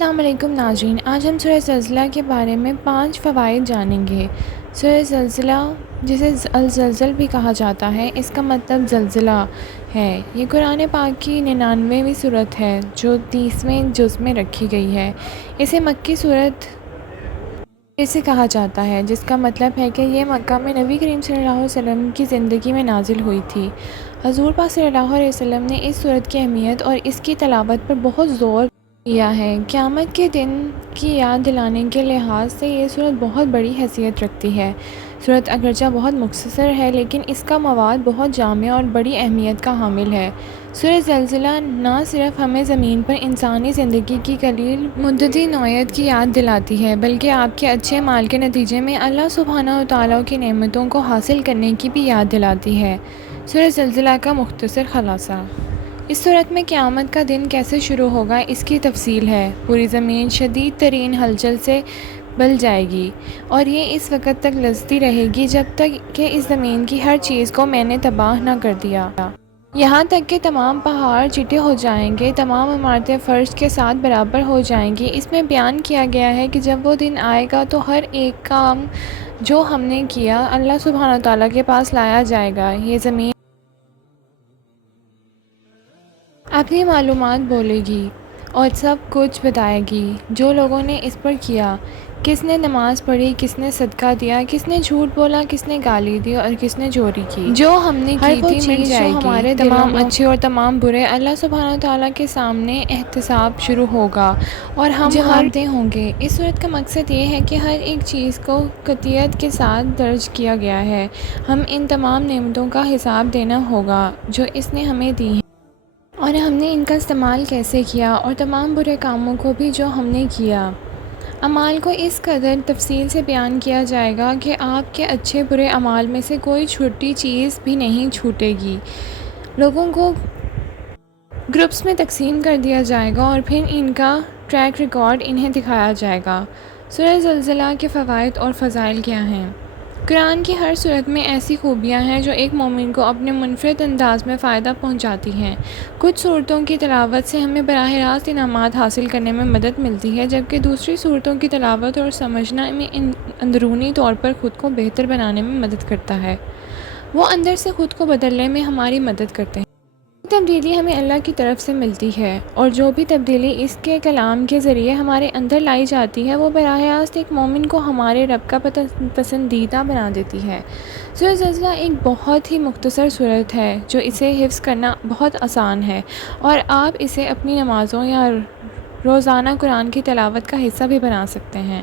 السلام علیکم ناظرین، آج ہم سورہ زلزلہ کے بارے میں 5 فوائد جانیں گے۔ سورہ زلزلہ جسے الزلزل بھی کہا جاتا ہے، اس کا مطلب زلزلہ ہے۔ یہ قرآن پاک کی 99ویں سورت ہے جو 30ویں جز میں رکھی گئی ہے۔ اسے مکی سورت اسے کہا جاتا ہے، جس کا مطلب ہے کہ یہ مکہ میں نبی کریم صلی اللہ علیہ وسلم کی زندگی میں نازل ہوئی تھی۔ حضور پاک صلی اللہ علیہ وسلم نے اس سورت کی اہمیت اور اس کی تلاوت پر بہت زور دیا ہے۔ قیامت کے دن کی یاد دلانے کے لحاظ سے یہ سورت بہت بڑی حیثیت رکھتی ہے۔ سورت اگرچہ بہت مختصر ہے لیکن اس کا مواد بہت جامع اور بڑی اہمیت کا حامل ہے۔ سورہ زلزلہ نہ صرف ہمیں زمین پر انسانی زندگی کی قلیل مدتی نوعیت کی یاد دلاتی ہے بلکہ آپ کے اچھے اعمال کے نتیجے میں اللہ سبحانہ و تعالیٰ کی نعمتوں کو حاصل کرنے کی بھی یاد دلاتی ہے۔ سورہ زلزلہ کا مختصر خلاصہ۔ اس صورت میں قیامت کا دن کیسے شروع ہوگا اس کی تفصیل ہے۔ پوری زمین شدید ترین ہلچل سے بل جائے گی اور یہ اس وقت تک لرزتی رہے گی جب تک کہ اس زمین کی ہر چیز کو میں نے تباہ نہ کر دیا۔ یہاں تک کہ تمام پہاڑ چٹے ہو جائیں گے، تمام عمارتیں فرش کے ساتھ برابر ہو جائیں گی۔ اس میں بیان کیا گیا ہے کہ جب وہ دن آئے گا تو ہر ایک کام جو ہم نے کیا اللہ سبحانہ تعالیٰ کے پاس لایا جائے گا۔ یہ زمین اپنی معلومات بولے گی اور سب کچھ بتائے گی جو لوگوں نے اس پر کیا، کس نے نماز پڑھی، کس نے صدقہ دیا، کس نے جھوٹ بولا، کس نے گالی دی اور کس نے چوری کی۔ جو ہم نے کی تھی مٹ جائے گی۔ ہمارے تمام اچھے اور تمام برے اللہ سبحانہ تعالیٰ کے سامنے احتساب شروع ہوگا اور ہم جوابدہ ہوں گے۔ اس صورت کا مقصد یہ ہے کہ ہر ایک چیز کو قطعیت کے ساتھ درج کیا گیا ہے۔ ہم ان تمام نعمتوں کا حساب دینا ہوگا جو اس نے ہمیں دی ہیں اور ہم نے ان کا استعمال کیسے کیا، اور تمام برے کاموں کو بھی جو ہم نے کیا۔ اعمال کو اس قدر تفصیل سے بیان کیا جائے گا کہ آپ کے اچھے برے اعمال میں سے کوئی چھوٹی چیز بھی نہیں چھوٹے گی۔ لوگوں کو گروپس میں تقسیم کر دیا جائے گا اور پھر ان کا ٹریک ریکارڈ انہیں دکھایا جائے گا۔ سورہ زلزلہ کے فوائد اور فضائل کیا ہیں؟ قرآن کی ہر صورت میں ایسی خوبیاں ہیں جو ایک مومن کو اپنے منفرد انداز میں فائدہ پہنچاتی ہیں۔ کچھ صورتوں کی تلاوت سے ہمیں براہ راست انعامات حاصل کرنے میں مدد ملتی ہے، جبکہ دوسری صورتوں کی تلاوت اور سمجھنا میں اندرونی طور پر خود کو بہتر بنانے میں مدد کرتا ہے۔ وہ اندر سے خود کو بدلنے میں ہماری مدد کرتے ہیں۔ تبدیلی ہمیں اللہ کی طرف سے ملتی ہے اور جو بھی تبدیلی اس کے کلام کے ذریعے ہمارے اندر لائی جاتی ہے وہ براہ راست ایک مومن کو ہمارے رب کا پسندیدہ بنا دیتی ہے۔ سورہ زلزلہ ایک بہت ہی مختصر صورت ہے جو اسے حفظ کرنا بہت آسان ہے اور آپ اسے اپنی نمازوں یا روزانہ قرآن کی تلاوت کا حصہ بھی بنا سکتے ہیں۔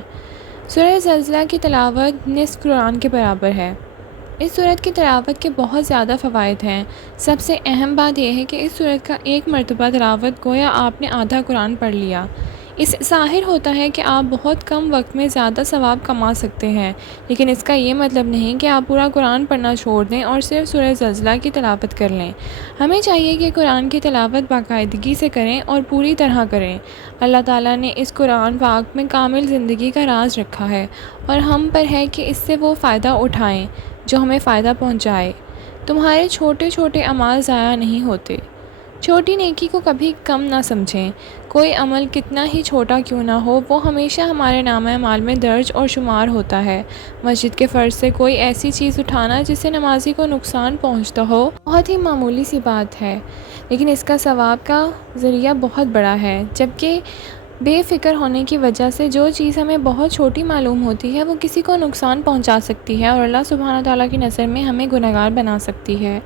سورہ زلزلہ کی تلاوت نصف قرآن کے برابر ہے۔ اس صورت کی تلاوت کے بہت زیادہ فوائد ہیں۔ سب سے اہم بات یہ ہے کہ اس صورت کا ایک مرتبہ تلاوت گویا آپ نے آدھا قرآن پڑھ لیا۔ اس سے ظاہر ہوتا ہے کہ آپ بہت کم وقت میں زیادہ ثواب کما سکتے ہیں، لیکن اس کا یہ مطلب نہیں کہ آپ پورا قرآن پڑھنا چھوڑ دیں اور صرف سورہ زلزلہ کی تلاوت کر لیں۔ ہمیں چاہیے کہ قرآن کی تلاوت باقاعدگی سے کریں اور پوری طرح کریں۔ اللہ تعالیٰ نے اس قرآن پاک میں کامل زندگی کا راز رکھا ہے اور ہم پر ہے کہ اس سے وہ فائدہ اٹھائیں جو ہمیں فائدہ پہنچائے۔ تمہارے چھوٹے چھوٹے اعمال ضائع نہیں ہوتے۔ چھوٹی نیکی کو کبھی کم نہ سمجھیں۔ کوئی عمل کتنا ہی چھوٹا کیوں نہ ہو، وہ ہمیشہ ہمارے نامہ اعمال میں درج اور شمار ہوتا ہے۔ مسجد کے فرش سے کوئی ایسی چیز اٹھانا جس سے نمازی کو نقصان پہنچتا ہو بہت ہی معمولی سی بات ہے، لیکن اس کا ثواب کا ذریعہ بہت بڑا ہے، جبکہ بے فکر ہونے کی وجہ سے جو چیز ہمیں بہت چھوٹی معلوم ہوتی ہے وہ کسی کو نقصان پہنچا سکتی ہے اور اللہ سبحانہ تعالیٰ کی نظر میں ہمیں گنہگار بنا سکتی ہے۔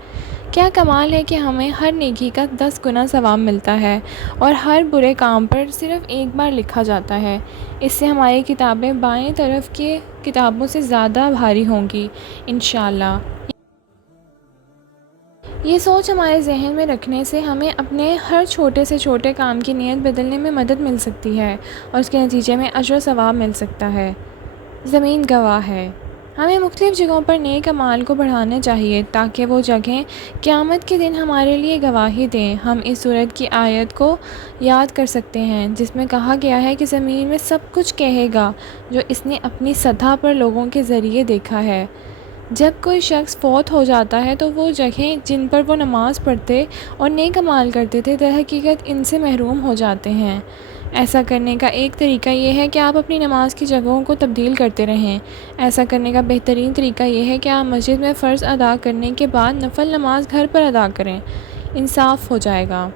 کیا کمال ہے کہ ہمیں ہر نیکی کا 10 گنا ثواب ملتا ہے اور ہر برے کام پر صرف ایک بار لکھا جاتا ہے۔ اس سے ہماری کتابیں بائیں طرف کی کتابوں سے زیادہ بھاری ہوں گی انشاءاللہ۔ یہ سوچ ہمارے ذہن میں رکھنے سے ہمیں اپنے ہر چھوٹے سے چھوٹے کام کی نیت بدلنے میں مدد مل سکتی ہے اور اس کے نتیجے میں اجر و ثواب مل سکتا ہے۔ زمین گواہ ہے۔ ہمیں مختلف جگہوں پر نیک اعمال کو بڑھانا چاہیے تاکہ وہ جگہیں قیامت کے دن ہمارے لیے گواہی دیں۔ ہم اس سورت کی آیت کو یاد کر سکتے ہیں جس میں کہا گیا ہے کہ زمین میں سب کچھ کہے گا جو اس نے اپنی سطح پر لوگوں کے ذریعے دیکھا ہے۔ جب کوئی شخص فوت ہو جاتا ہے تو وہ جگہیں جن پر وہ نماز پڑھتے اور نیک اعمال کرتے تھے در حقیقت ان سے محروم ہو جاتے ہیں۔ ایسا کرنے کا ایک طریقہ یہ ہے کہ آپ اپنی نماز کی جگہوں کو تبدیل کرتے رہیں۔ ایسا کرنے کا بہترین طریقہ یہ ہے کہ آپ مسجد میں فرض ادا کرنے کے بعد نفل نماز گھر پر ادا کریں۔ انصاف ہو جائے گا۔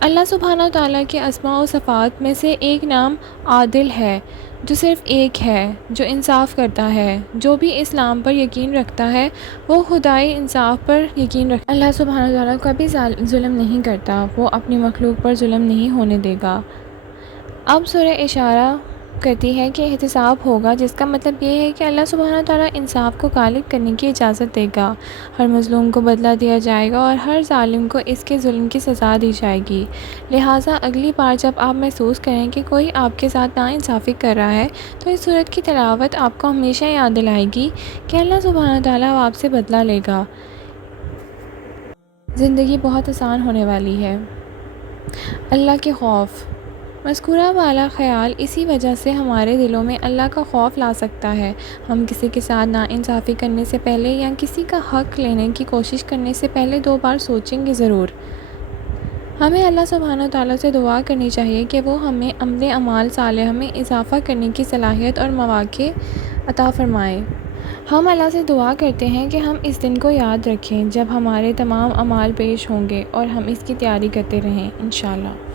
اللہ سبحانہ و تعالیٰ کے اسماء و صفات میں سے ایک نام عادل ہے، جو صرف ایک ہے، جو انصاف کرتا ہے۔ جو بھی اسلام پر یقین رکھتا ہے وہ خدائی انصاف پر یقین رکھتا ہے۔ اللہ سبحانہ و تعالیٰ کبھی ظلم نہیں کرتا، وہ اپنی مخلوق پر ظلم نہیں ہونے دے گا۔ اب سورہ اشارہ کرتی ہے کہ احتساب ہوگا، جس کا مطلب یہ ہے کہ اللہ سبحانہ و تعالیٰ انصاف کو غالب کرنے کی اجازت دے گا۔ ہر مظلوم کو بدلہ دیا جائے گا اور ہر ظالم کو اس کے ظلم کی سزا دی جائے گی۔ لہٰذا اگلی بار جب آپ محسوس کریں کہ کوئی آپ کے ساتھ ناانصافی کر رہا ہے تو اس صورت کی تلاوت آپ کو ہمیشہ یاد دلائے گی کہ اللہ سبحانہ و تعالیٰ آپ سے بدلہ لے گا۔ زندگی بہت آسان ہونے والی ہے۔ اللہ کے خوف۔ مذکورہ والا خیال اسی وجہ سے ہمارے دلوں میں اللہ کا خوف لا سکتا ہے۔ ہم کسی کے ساتھ ناانصافی کرنے سے پہلے یا کسی کا حق لینے کی کوشش کرنے سے پہلے 2 بار سوچیں گے ضرور۔ ہمیں اللہ سبحانہ و تعالیٰ سے دعا کرنی چاہیے کہ وہ ہمیں عمل اعمال صالحہ میں اضافہ کرنے کی صلاحیت اور مواقع عطا فرمائے۔ ہم اللہ سے دعا کرتے ہیں کہ ہم اس دن کو یاد رکھیں جب ہمارے تمام اعمال پیش ہوں گے اور ہم اس کی تیاری کرتے رہیں انشاءاللہ۔